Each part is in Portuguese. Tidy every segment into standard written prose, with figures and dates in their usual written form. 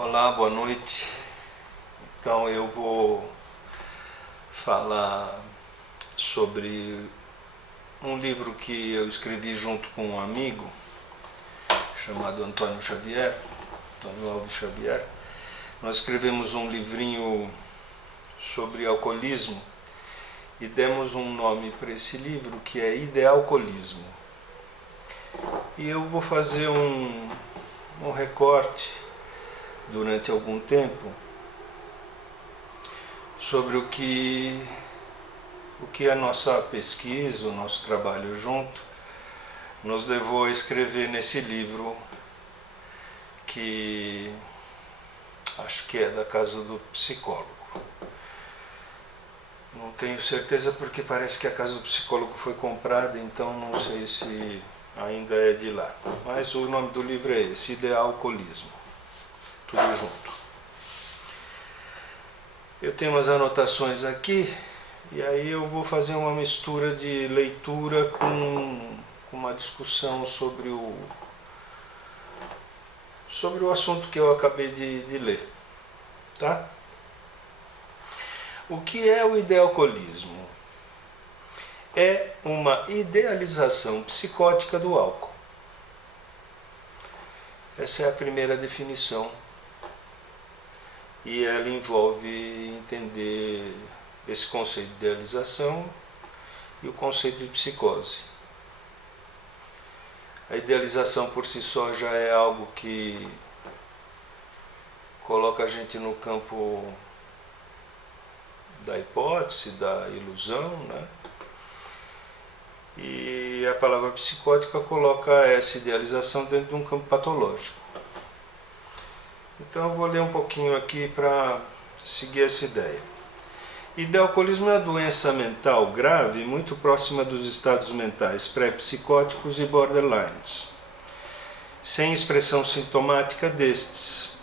Olá, boa noite. Então eu vou falar sobre um livro que eu escrevi junto com um amigo chamado Antônio Alves Xavier. Nós escrevemos um livrinho sobre alcoolismo e demos um nome para esse livro que é Idealcoolismo. E eu vou fazer um recorte durante algum tempo sobre o que a nossa pesquisa, o nosso trabalho junto nos levou a escrever nesse livro que acho que é da Casa do Psicólogo. Não tenho certeza porque parece que a Casa do Psicólogo foi comprada, então não sei se ainda é de lá. Mas o nome do livro é esse, Idealcoolismo. Tudo junto. Eu tenho umas anotações aqui e aí eu vou fazer uma mistura de leitura com uma discussão sobre o assunto que eu acabei de ler. Tá? O que é o idealcoolismo? É uma idealização psicótica do álcool. Essa é a primeira definição. E ela envolve entender esse conceito de idealização e o conceito de psicose. A idealização por si só já é algo que coloca a gente no campo da hipótese, da ilusão, né? E a palavra psicótica coloca essa idealização dentro de um campo patológico. Então eu vou ler um pouquinho aqui para seguir essa ideia. Idealcoolismo é uma doença mental grave muito próxima dos estados mentais pré-psicóticos e borderlines, sem expressão sintomática destes,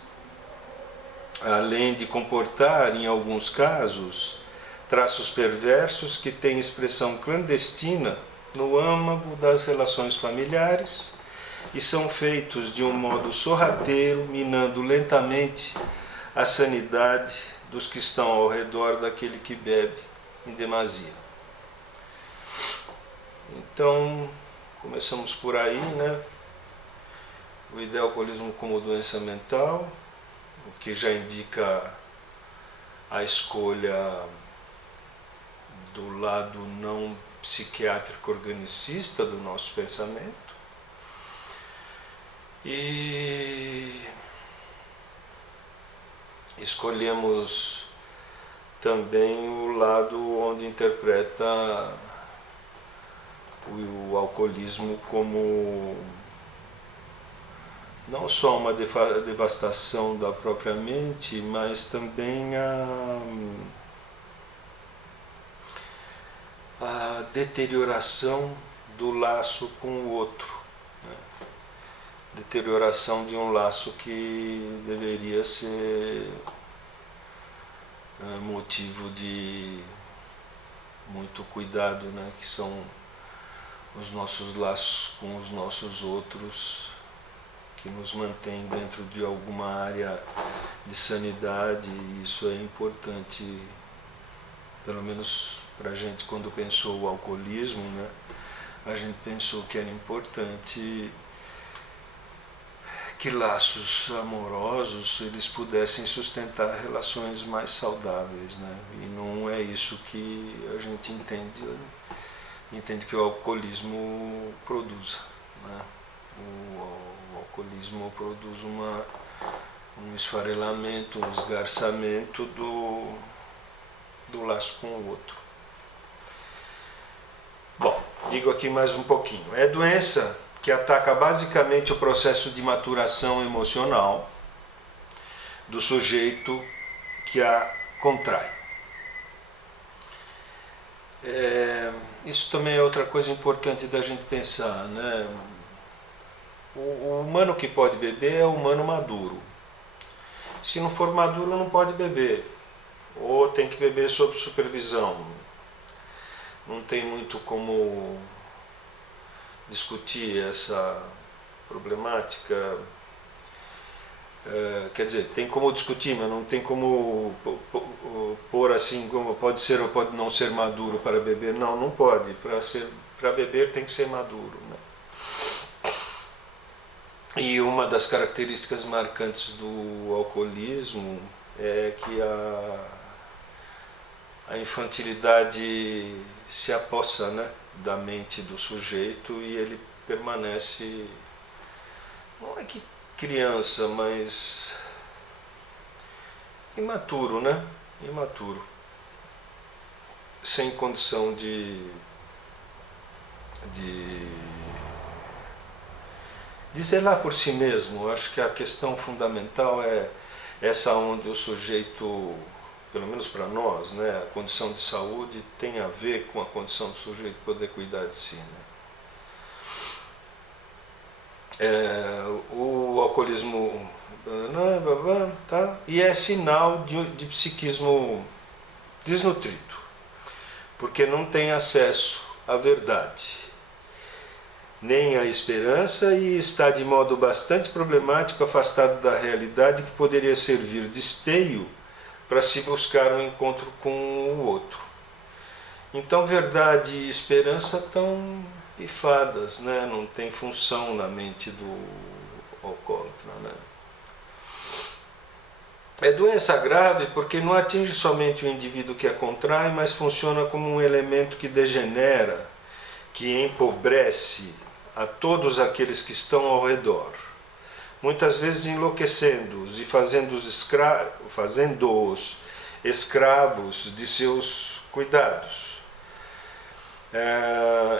além de comportar, em alguns casos, traços perversos que têm expressão clandestina no âmago das relações familiares e são feitos de um modo sorrateiro, minando lentamente a sanidade dos que estão ao redor daquele que bebe em demasia. Então, começamos por aí, né? O idealcoolismo como doença mental, o que já indica a escolha do lado não psiquiátrico organicista do nosso pensamento. E escolhemos também o lado onde interpreta o alcoolismo como não só uma devastação da própria mente, mas também a deterioração do laço com o outro, né? Deterioração de um laço que deveria ser motivo de muito cuidado, né? Que são os nossos laços com os nossos outros, que nos mantém dentro de alguma área de sanidade, e isso é importante, pelo menos para a gente. Quando pensou o alcoolismo, né? A gente pensou que era importante que laços amorosos eles pudessem sustentar relações mais saudáveis, né? E não é isso que a gente entende que o alcoolismo produz, né? O alcoolismo produz um esfarelamento, um esgarçamento do laço com o outro. Bom, digo aqui mais um pouquinho. É doença que ataca basicamente o processo de maturação emocional do sujeito que a contrai. Isso também é outra coisa importante da gente pensar, né? O humano que pode beber é o humano maduro. Se não for maduro, não pode beber, ou tem que beber sob supervisão. Não tem muito como discutir essa problemática. Quer dizer, tem como discutir, mas não tem como pôr assim, como pode ser ou pode não ser maduro para beber. Não, não pode. Para beber tem que ser maduro, né? E uma das características marcantes do alcoolismo é que a infantilidade se apossa, né, da mente do sujeito e ele permanece, não é que criança, mas imaturo, né? Imaturo. Sem condição de zelar por si mesmo. Acho que a questão fundamental é essa, onde o sujeito, pelo menos para nós, né, a condição de saúde tem a ver com a condição do sujeito poder cuidar de si, né? O alcoolismo tá? E é sinal de psiquismo desnutrido, porque não tem acesso à verdade, nem à esperança, e está de modo bastante problemático afastado da realidade que poderia servir de esteio para se buscar um encontro com o outro. Então verdade e esperança estão pifadas, né? Não tem função na mente do alcoólatra, né? É doença grave porque não atinge somente o indivíduo que a contrai, mas funciona como um elemento que degenera, que empobrece a todos aqueles que estão ao redor, muitas vezes enlouquecendo-os e fazendo-os escravos de seus cuidados.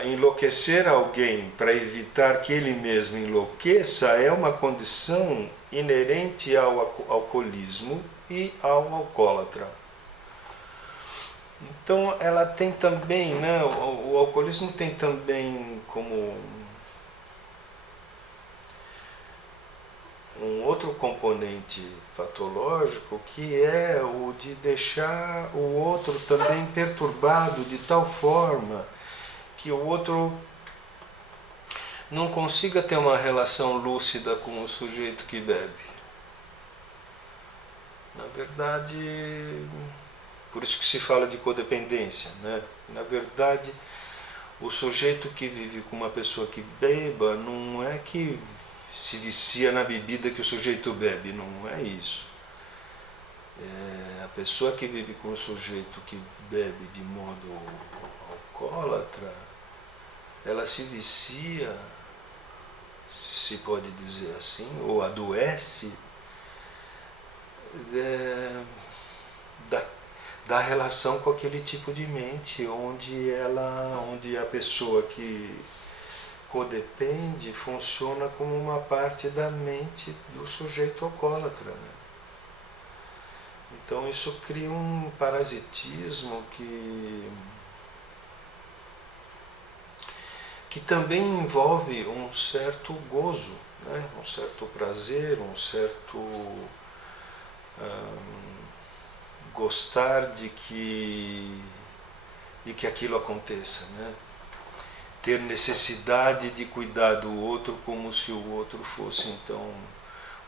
Enlouquecer alguém para evitar que ele mesmo enlouqueça é uma condição inerente ao alcoolismo e ao alcoólatra. Então ela tem também, né, o alcoolismo tem também como um outro componente patológico, que é o de deixar o outro também perturbado de tal forma que o outro não consiga ter uma relação lúcida com o sujeito que bebe. Na verdade, por isso que se fala de codependência, né? Na verdade, o sujeito que vive com uma pessoa que beba não é que se vicia na bebida que o sujeito bebe, não é isso. A pessoa que vive com o sujeito que bebe de modo alcoólatra, ela se vicia, se pode dizer assim, ou adoece da relação com aquele tipo de mente, onde a pessoa que codepende funciona como uma parte da mente do sujeito alcoólatra, né? Então isso cria um parasitismo que também envolve um certo gozo, né? Um certo prazer, um certo gostar de que aquilo aconteça, né? Ter necessidade de cuidar do outro como se o outro fosse então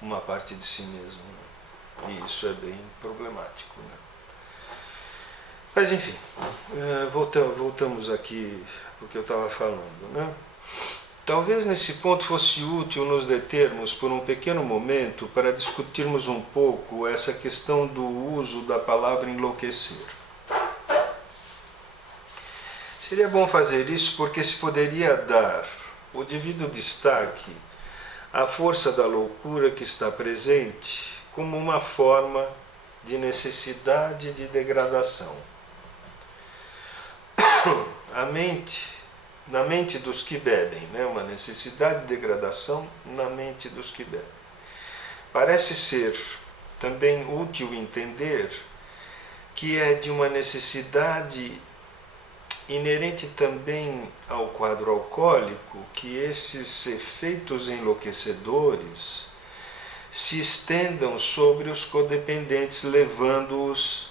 uma parte de si mesmo, né? E isso é bem problemático, né? Mas enfim, voltamos aqui porque eu estava falando, né? Talvez nesse ponto fosse útil nos determos por um pequeno momento para discutirmos um pouco essa questão do uso da palavra enlouquecer. Seria bom fazer isso porque se poderia dar o devido destaque à força da loucura que está presente como uma forma de necessidade de degradação. Na mente dos que bebem, né? Uma necessidade de degradação na mente dos que bebem. Parece ser também útil entender que é de uma necessidade inerente também ao quadro alcoólico que esses efeitos enlouquecedores se estendam sobre os codependentes, levando-os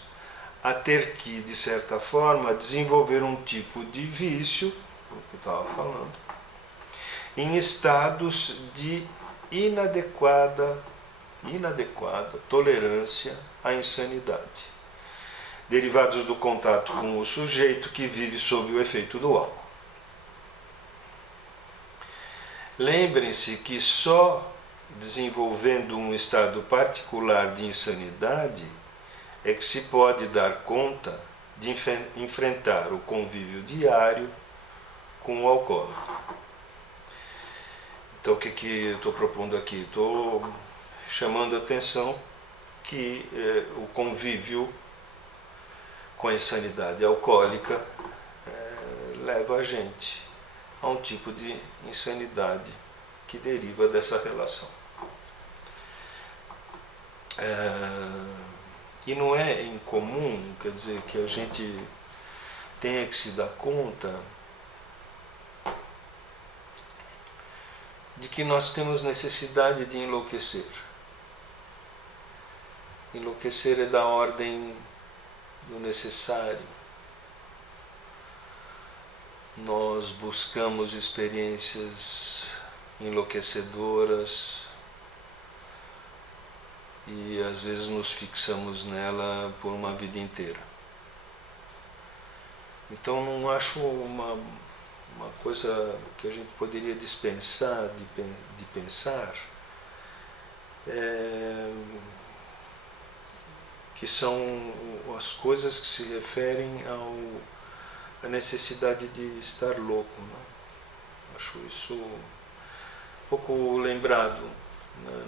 a ter que, de certa forma, desenvolver um tipo de vício, o que eu estava falando, em estados de inadequada inadequada, tolerância à insanidade, derivados do contato com o sujeito que vive sob o efeito do álcool. Lembrem-se que só desenvolvendo um estado particular de insanidade é que se pode dar conta de enfrentar o convívio diário com o alcoólatra. Então o que eu estou propondo aqui? Estou chamando a atenção que o convívio com a insanidade alcoólica leva a gente a um tipo de insanidade que deriva dessa relação. E não é incomum, quer dizer, que a gente tenha que se dar conta de que nós temos necessidade de enlouquecer. Enlouquecer é da ordem do necessário. Nós buscamos experiências enlouquecedoras e às vezes nos fixamos nela por uma vida inteira. Então não acho uma coisa que a gente poderia dispensar de pensar, que são as coisas que se referem à necessidade de estar louco, né? Acho isso um pouco lembrado, né,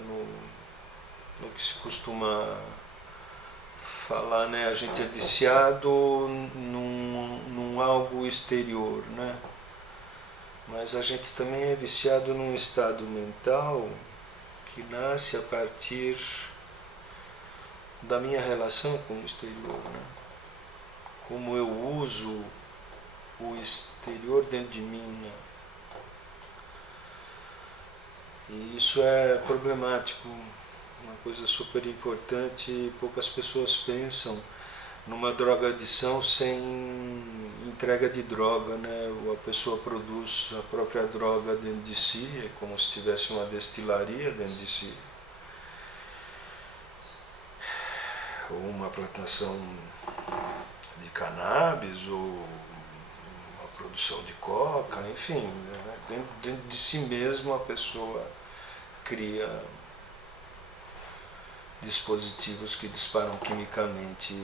no que se costuma falar, né? A gente é viciado num algo exterior, né? Mas a gente também é viciado num estado mental que nasce a partir da minha relação com o exterior, né? Como eu uso o exterior dentro de mim, né? E isso é problemático, uma coisa super importante. Poucas pessoas pensam numa drogadição sem entrega de droga, né? A pessoa produz a própria droga dentro de si, é como se tivesse uma destilaria dentro de si, ou uma plantação de cannabis, ou uma produção de coca, enfim, né? Dentro de si mesmo a pessoa cria dispositivos que disparam quimicamente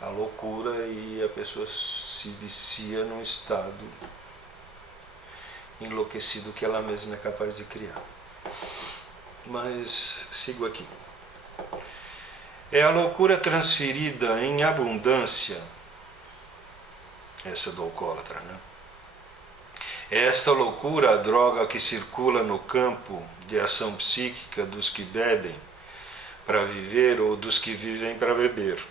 a loucura e a pessoa se vicia num estado enlouquecido que ela mesma é capaz de criar. Mas sigo aqui. É a loucura transferida em abundância, essa do alcoólatra, né? É esta loucura a droga que circula no campo de ação psíquica dos que bebem para viver ou dos que vivem para beber.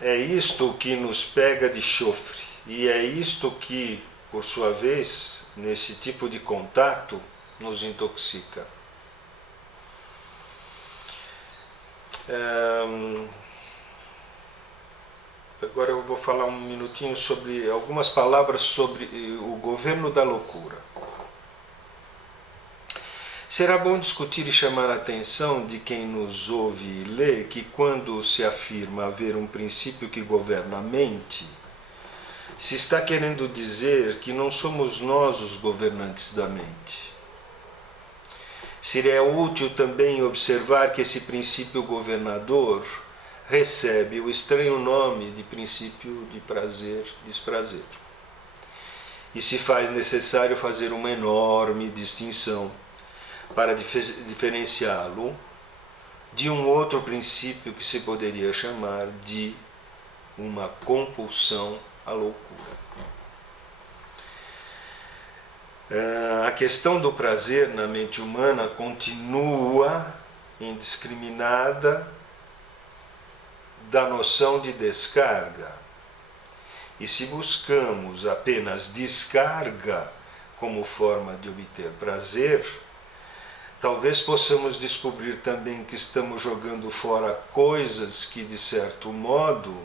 É isto que nos pega de chofre, e é isto que, por sua vez, nesse tipo de contato, nos intoxica. Agora eu vou falar um minutinho sobre algumas palavras sobre o governo da loucura. Será bom discutir e chamar a atenção de quem nos ouve e lê que quando se afirma haver um princípio que governa a mente, se está querendo dizer que não somos nós os governantes da mente. Seria útil também observar que esse princípio governador recebe o estranho nome de princípio de prazer-desprazer. E se faz necessário fazer uma enorme distinção para diferenciá-lo de um outro princípio que se poderia chamar de uma compulsão à loucura. A questão do prazer na mente humana continua indiscriminada da noção de descarga. E se buscamos apenas descarga como forma de obter prazer, talvez possamos descobrir também que estamos jogando fora coisas que, de certo modo,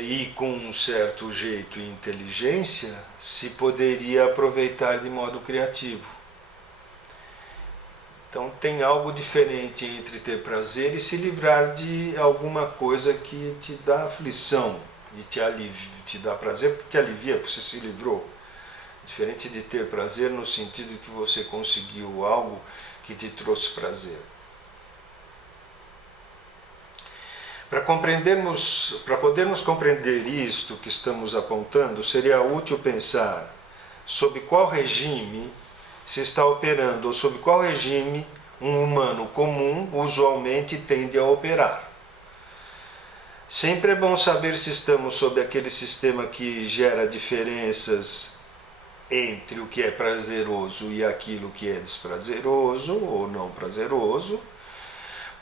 e com um certo jeito e inteligência, se poderia aproveitar de modo criativo. Então tem algo diferente entre ter prazer e se livrar de alguma coisa que te dá aflição e te dá prazer porque te alivia, porque você se livrou. Diferente de ter prazer no sentido de que você conseguiu algo que te trouxe prazer. Para podermos compreender isto que estamos apontando, seria útil pensar sob qual regime se está operando, ou sob qual regime um humano comum usualmente tende a operar. Sempre é bom saber se estamos sob aquele sistema que gera diferenças entre o que é prazeroso e aquilo que é desprazeroso ou não prazeroso.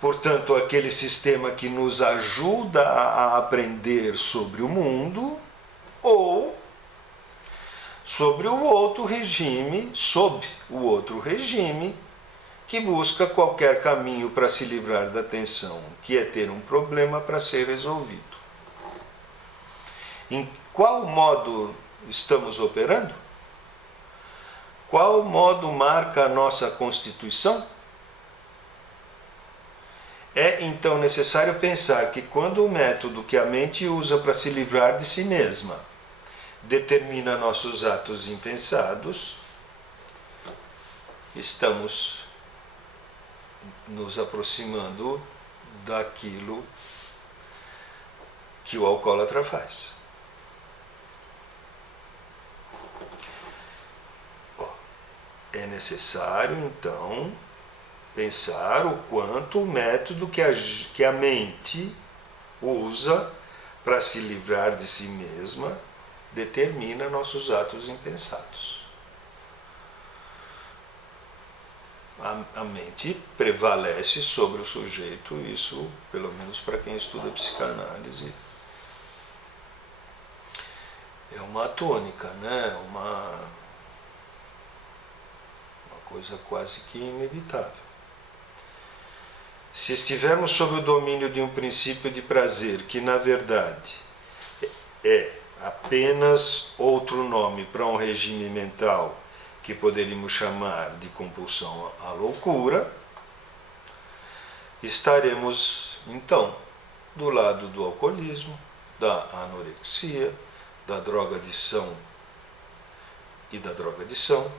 Portanto, aquele sistema que nos ajuda a aprender sobre o mundo, ou sob o outro regime que busca qualquer caminho para se livrar da tensão, que é ter um problema para ser resolvido. Em qual modo estamos operando? Qual modo marca a nossa constituição? É então necessário pensar que quando o método que a mente usa para se livrar de si mesma determina nossos atos impensados, estamos nos aproximando daquilo que o alcoólatra faz. É necessário, então, pensar o quanto o método que a mente usa para se livrar de si mesma determina nossos atos impensados. A mente prevalece sobre o sujeito, isso, pelo menos para quem estuda psicanálise, é uma tônica, né? Uma coisa quase que inevitável. Se estivermos sob o domínio de um princípio de prazer, que na verdade é apenas outro nome para um regime mental que poderíamos chamar de compulsão à loucura, estaremos então do lado do alcoolismo, da anorexia, da drogadição e da drogadição,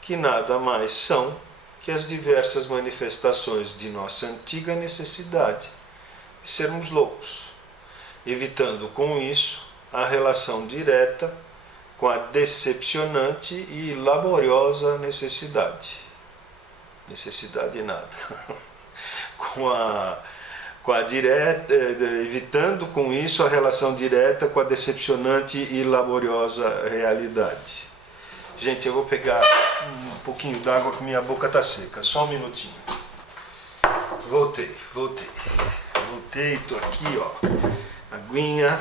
que nada mais são que as diversas manifestações de nossa antiga necessidade de sermos loucos, evitando com isso a relação direta com a decepcionante e laboriosa necessidade. Necessidade nada. Evitando com isso a relação direta com a decepcionante e laboriosa realidade. Gente, eu vou pegar um pouquinho d'água que minha boca está seca. Só um minutinho. Voltei, estou aqui, ó. Aguinha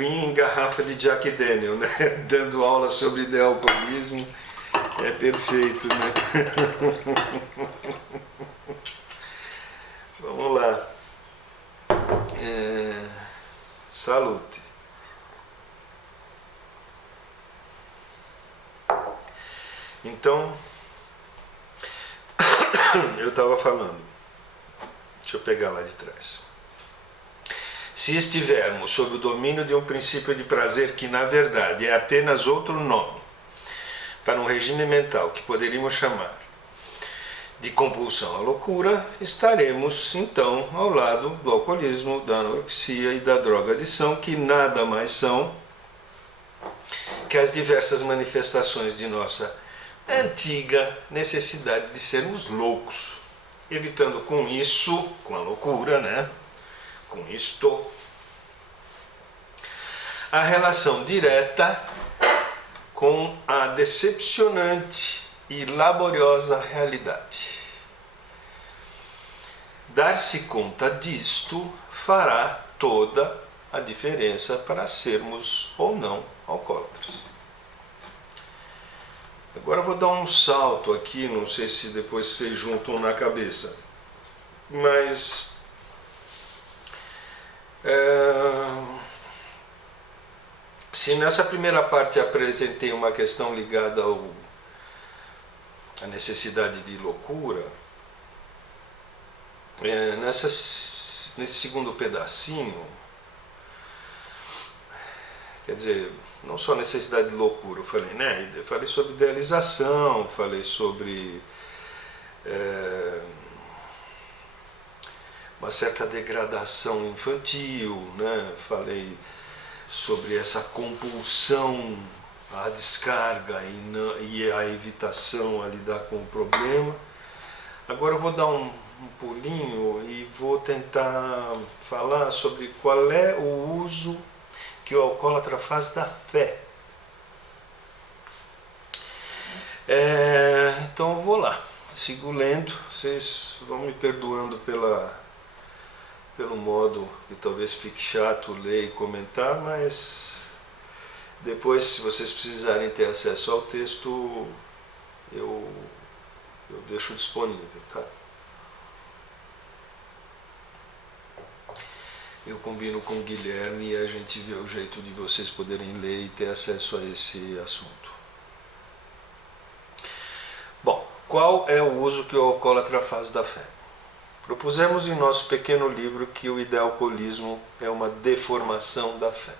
em garrafa de Jack Daniel, né? Dando aula sobre alcoolismo. É perfeito, né? Vamos lá. Salute. Então, eu estava falando, deixa eu pegar lá de trás. Se estivermos sob o domínio de um princípio de prazer que, na verdade, é apenas outro nome para um regime mental que poderíamos chamar de compulsão à loucura, estaremos, então, ao lado do alcoolismo, da anorexia e da drogadição, que nada mais são que as diversas manifestações de nossa antiga necessidade de sermos loucos, evitando com isso, com a loucura, né? Com isto, a relação direta com a decepcionante e laboriosa realidade. Dar-se conta disto fará toda a diferença para sermos ou não alcoólatras. Agora eu vou dar um salto aqui, não sei se depois vocês juntam na cabeça, mas Se nessa primeira parte apresentei uma questão ligada à necessidade de loucura, nesse segundo pedacinho, quer dizer, não só necessidade de loucura, eu falei, né? Eu falei sobre idealização, falei sobre uma certa degradação infantil, né? Falei sobre essa compulsão à descarga e à evitação a lidar com o problema. Agora eu vou dar um pulinho e vou tentar falar sobre qual é o uso que o alcoólatra faz da fé. Então eu vou lá, sigo lendo, vocês vão me perdoando pelo modo que talvez fique chato ler e comentar, mas depois, se vocês precisarem ter acesso ao texto, eu deixo disponível, tá? Eu combino com o Guilherme e a gente vê o jeito de vocês poderem ler e ter acesso a esse assunto. Bom, qual é o uso que o alcoólatra faz da fé? Propusemos em nosso pequeno livro que o idealcolismo é uma deformação da fé.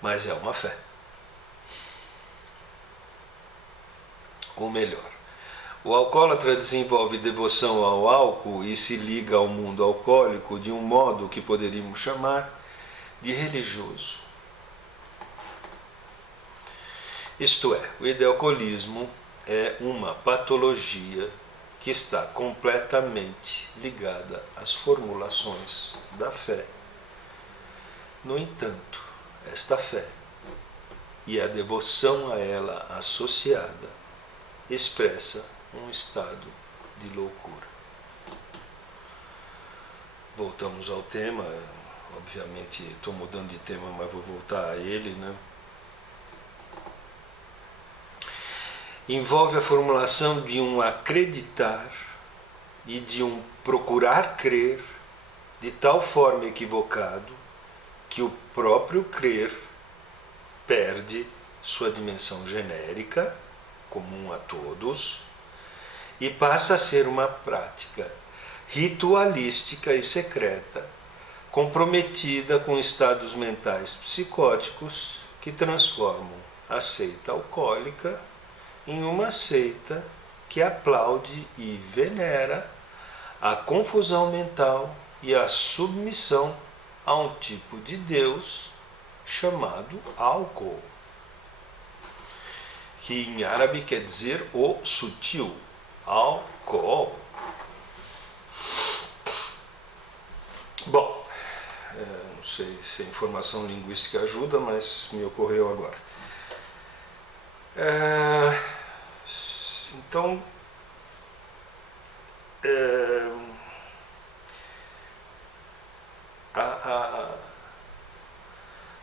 Mas é uma fé. Ou melhor, o alcoólatra desenvolve devoção ao álcool e se liga ao mundo alcoólico de um modo que poderíamos chamar de religioso. Isto é, o idealcolismo é uma patologia que está completamente ligada às formulações da fé. No entanto, esta fé e a devoção a ela associada expressa um estado de loucura. Voltamos ao tema, obviamente estou mudando de tema, mas vou voltar a ele, né? Envolve a formulação de um acreditar e de um procurar crer de tal forma equivocado que o próprio crer perde sua dimensão genérica, comum a todos, e passa a ser uma prática ritualística e secreta, comprometida com estados mentais psicóticos que transformam a seita alcoólica em uma seita que aplaude e venera a confusão mental e a submissão a um tipo de Deus chamado álcool, que em árabe quer dizer o sutil, álcool. Bom, não sei se a informação linguística ajuda, mas me ocorreu agora. Então,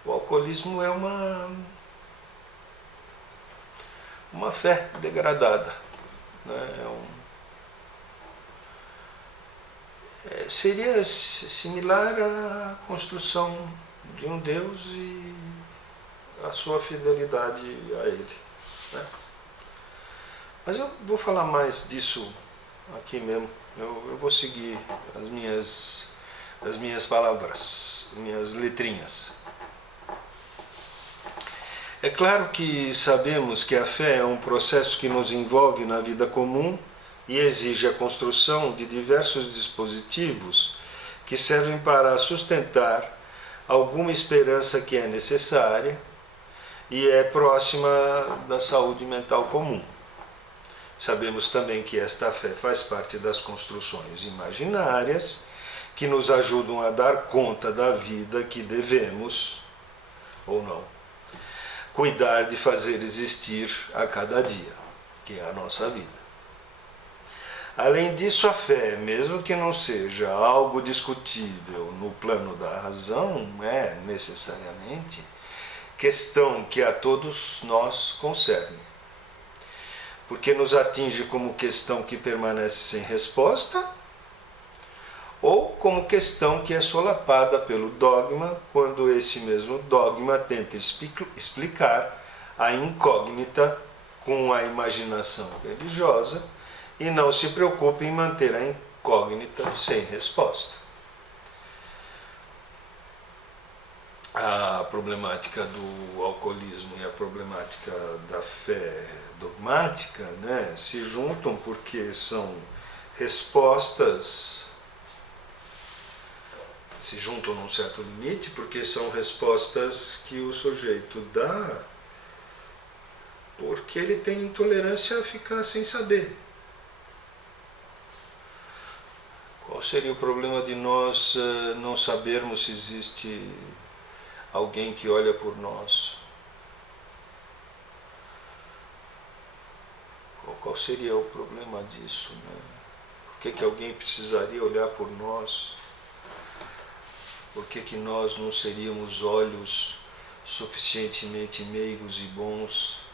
o alcoolismo é uma fé degradada, né? Seria similar à construção de um Deus e a sua fidelidade a Ele, né? Mas eu vou falar mais disso aqui mesmo. Eu vou seguir as minhas palavras, minhas letrinhas. É claro que sabemos que a fé é um processo que nos envolve na vida comum e exige a construção de diversos dispositivos que servem para sustentar alguma esperança que é necessária e é próxima da saúde mental comum. Sabemos também que esta fé faz parte das construções imaginárias que nos ajudam a dar conta da vida que devemos, ou não, cuidar de fazer existir a cada dia, que é a nossa vida. Além disso, a fé, mesmo que não seja algo discutível no plano da razão, é necessariamente questão que a todos nós concerne, porque nos atinge como questão que permanece sem resposta, ou como questão que é solapada pelo dogma, quando esse mesmo dogma tenta explicar a incógnita com a imaginação religiosa e não se preocupa em manter a incógnita sem resposta. A problemática do alcoolismo e a problemática da fé dogmática, né, se juntam porque são respostas, se juntam num certo limite, porque são respostas que o sujeito dá porque ele tem intolerância a ficar sem saber. Qual seria o problema de nós não sabermos se existe alguém que olha por nós? Qual seria o problema disso, né? Por que alguém precisaria olhar por nós? Por que nós não seríamos olhos suficientemente meigos e bons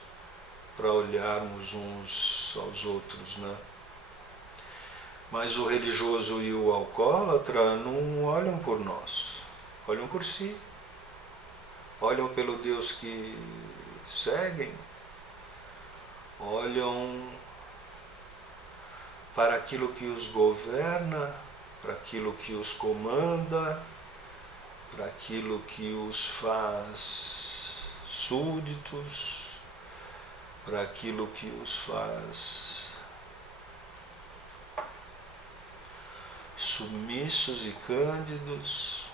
para olharmos uns aos outros, né? Mas o religioso e o alcoólatra não olham por nós, olham por si, olham pelo Deus que seguem, olham para aquilo que os governa, para aquilo que os comanda, para aquilo que os faz súditos, para aquilo que os faz submissos e cândidos.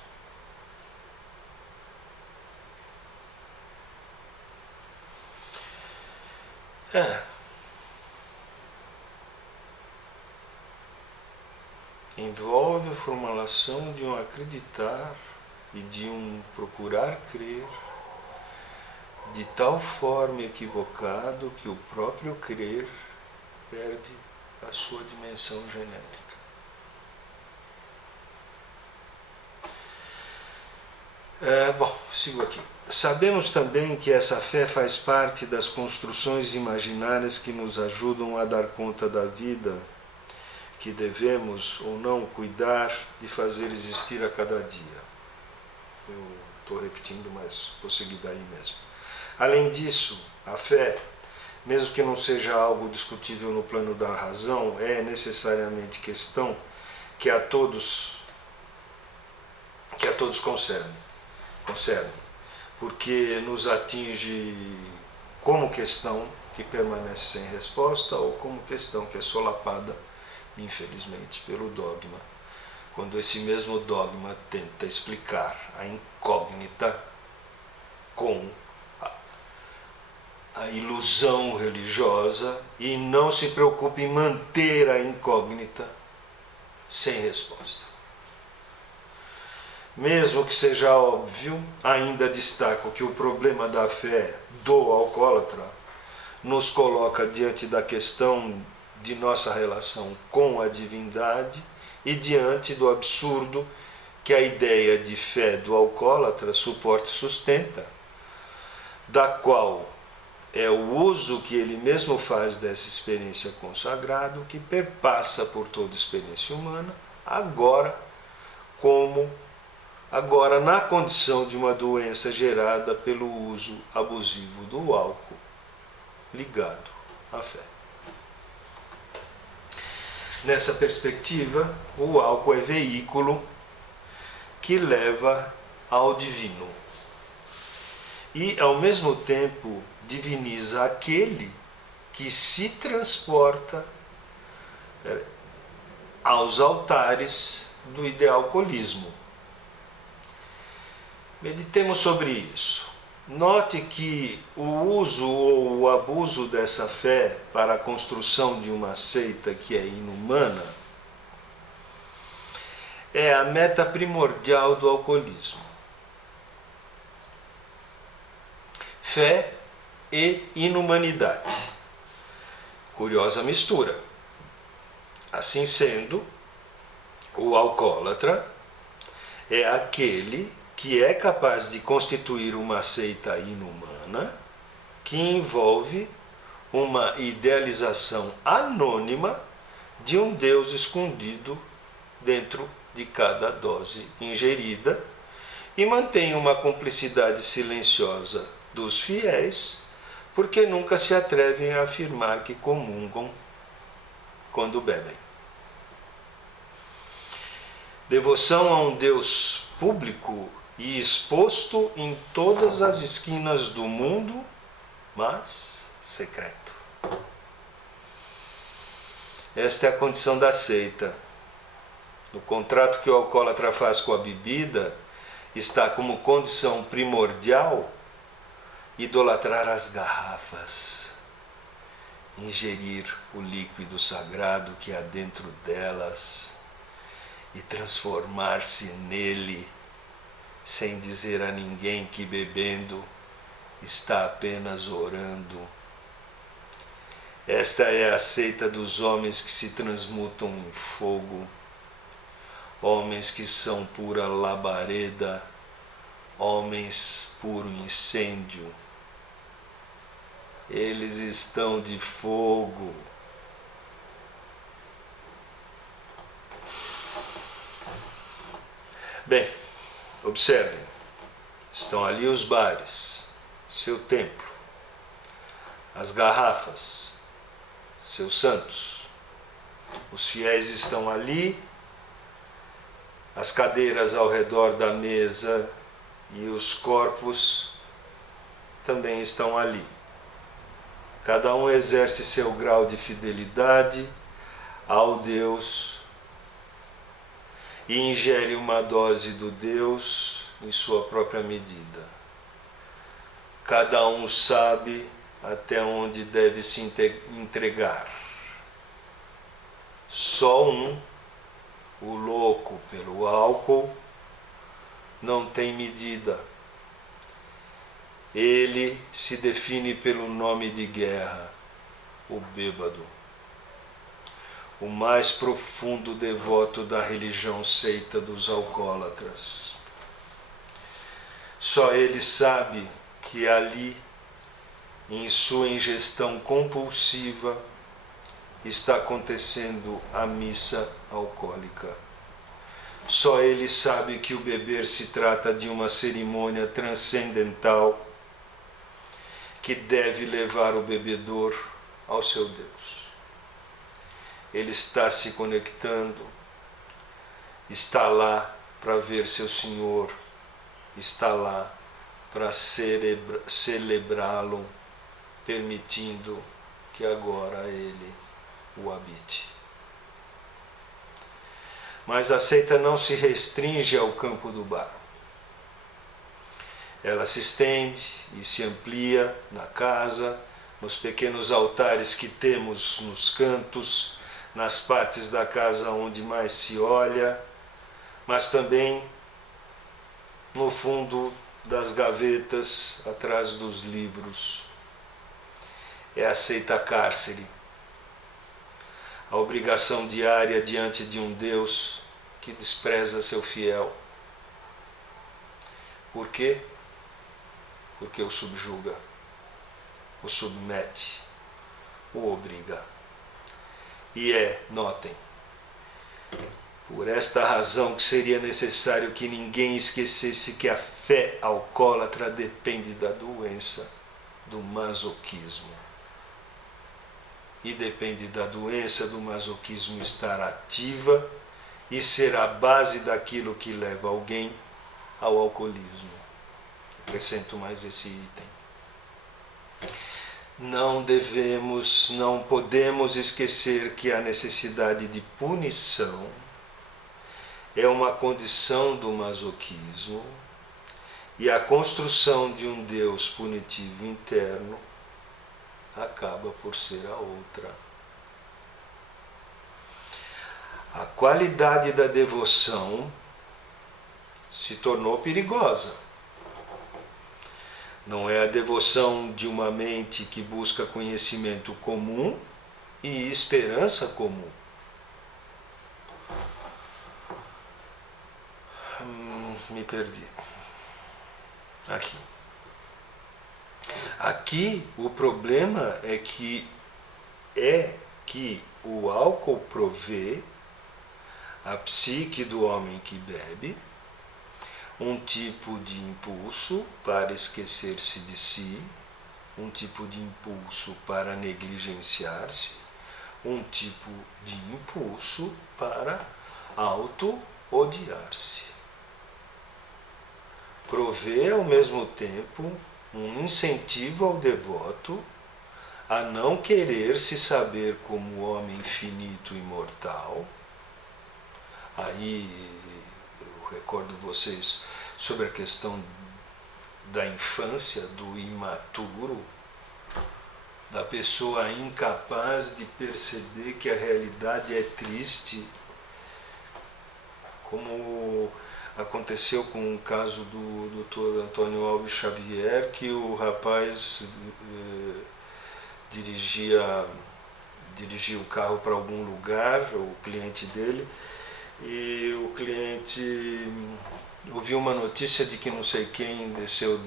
Envolve a formulação de um acreditar e de um procurar crer de tal forma equivocado que o próprio crer perde a sua dimensão genérica. Sigo aqui. Sabemos também que essa fé faz parte das construções imaginárias que nos ajudam a dar conta da vida, que devemos ou não cuidar de fazer existir a cada dia. Eu estou repetindo, mas vou seguir daí mesmo. Além disso, a fé, mesmo que não seja algo discutível no plano da razão, é necessariamente questão que a todos concerne, porque nos atinge como questão que permanece sem resposta ou como questão que é solapada, infelizmente, pelo dogma, quando esse mesmo dogma tenta explicar a incógnita com a ilusão religiosa e não se preocupa em manter a incógnita sem resposta. Mesmo que seja óbvio, ainda destaco que o problema da fé do alcoólatra nos coloca diante da questão de nossa relação com a divindade e diante do absurdo que a ideia de fé do alcoólatra suporta e sustenta, da qual é o uso que ele mesmo faz dessa experiência consagrada, que perpassa por toda a experiência humana, agora na condição de uma doença gerada pelo uso abusivo do álcool ligado à fé. Nessa perspectiva, o álcool é veículo que leva ao divino e, ao mesmo tempo, diviniza aquele que se transporta aos altares do idealcolismo. Meditemos sobre isso. Note que o uso ou o abuso dessa fé para a construção de uma seita que é inumana é a meta primordial do alcoolismo. Fé e inumanidade. Curiosa mistura. Assim sendo, o alcoólatra é aquele que é capaz de constituir uma seita inumana que envolve uma idealização anônima de um Deus escondido dentro de cada dose ingerida e mantém uma cumplicidade silenciosa dos fiéis, porque nunca se atrevem a afirmar que comungam quando bebem. Devoção a um Deus público e exposto em todas as esquinas do mundo, mas secreto. Esta é a condição da seita. No contrato que o alcoólatra faz com a bebida, está como condição primordial idolatrar as garrafas, ingerir o líquido sagrado que há dentro delas e transformar-se nele, sem dizer a ninguém que bebendo está apenas orando. Esta é a seita dos homens que se transmutam em fogo, homens que são pura labareda, homens puro incêndio. Eles estão de fogo. Bem, observem, estão ali os bares, seu templo, as garrafas, seus santos. Os fiéis estão ali, as cadeiras ao redor da mesa e os corpos também estão ali. Cada um exerce seu grau de fidelidade ao Deus e ingere uma dose do Deus em sua própria medida. Cada um sabe até onde deve se entregar. Só um, o louco pelo álcool, não tem medida. Ele se define pelo nome de guerra, o bêbado, o mais profundo devoto da religião seita dos alcoólatras. Só ele sabe que ali, em sua ingestão compulsiva, está acontecendo a missa alcoólica. Só ele sabe que o beber se trata de uma cerimônia transcendental que deve levar o bebedor ao seu Deus. Ele está se conectando, está lá para ver seu Senhor, está lá para celebrá-lo, permitindo que agora ele o habite. Mas a seita não se restringe ao campo do bar. Ela se estende e se amplia na casa, nos pequenos altares que temos nos cantos, nas partes da casa onde mais se olha, mas também no fundo das gavetas, atrás dos livros. É a seita cárcere, a obrigação diária diante de um Deus que despreza seu fiel. Por quê? Porque o subjuga, o submete, o obriga. E notem, por esta razão que seria necessário que ninguém esquecesse que a fé alcoólatra depende da doença do masoquismo. E depende da doença do masoquismo estar ativa e ser a base daquilo que leva alguém ao alcoolismo. Acrescento mais esse item. Não podemos esquecer que a necessidade de punição é uma condição do masoquismo e a construção de um Deus punitivo interno acaba por ser a outra. A qualidade da devoção se tornou perigosa. Não é a devoção de uma mente que busca conhecimento comum e esperança comum. Me perdi. Aqui o problema é que o álcool provê a psique do homem que bebe, um tipo de impulso para esquecer-se de si, um tipo de impulso para negligenciar-se, um tipo de impulso para auto-odiar-se. Provê ao mesmo tempo um incentivo ao devoto a não querer se saber como homem finito e mortal. Aí eu recordo vocês sobre a questão da infância, do imaturo, da pessoa incapaz de perceber que a realidade é triste, como aconteceu com o caso do Dr. Antônio Alves Xavier, que o rapaz dirigia o carro para algum lugar, o cliente dele, e o cliente ouviu uma notícia de que não sei quem desceu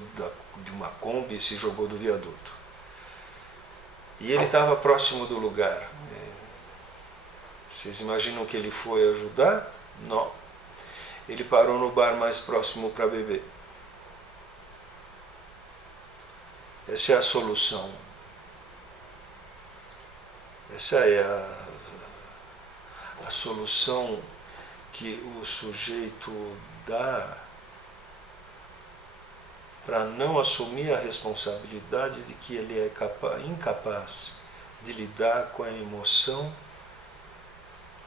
de uma Kombi e se jogou do viaduto. E ele estava próximo do lugar. Vocês imaginam que ele foi ajudar? Não. Ele parou no bar mais próximo para beber. Essa é a solução. Essa é a solução que o sujeito dá para não assumir a responsabilidade de que ele é incapaz de lidar com a emoção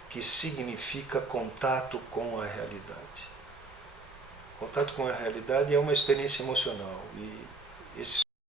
que significa contato com a realidade. Contato com a realidade é uma experiência emocional e esse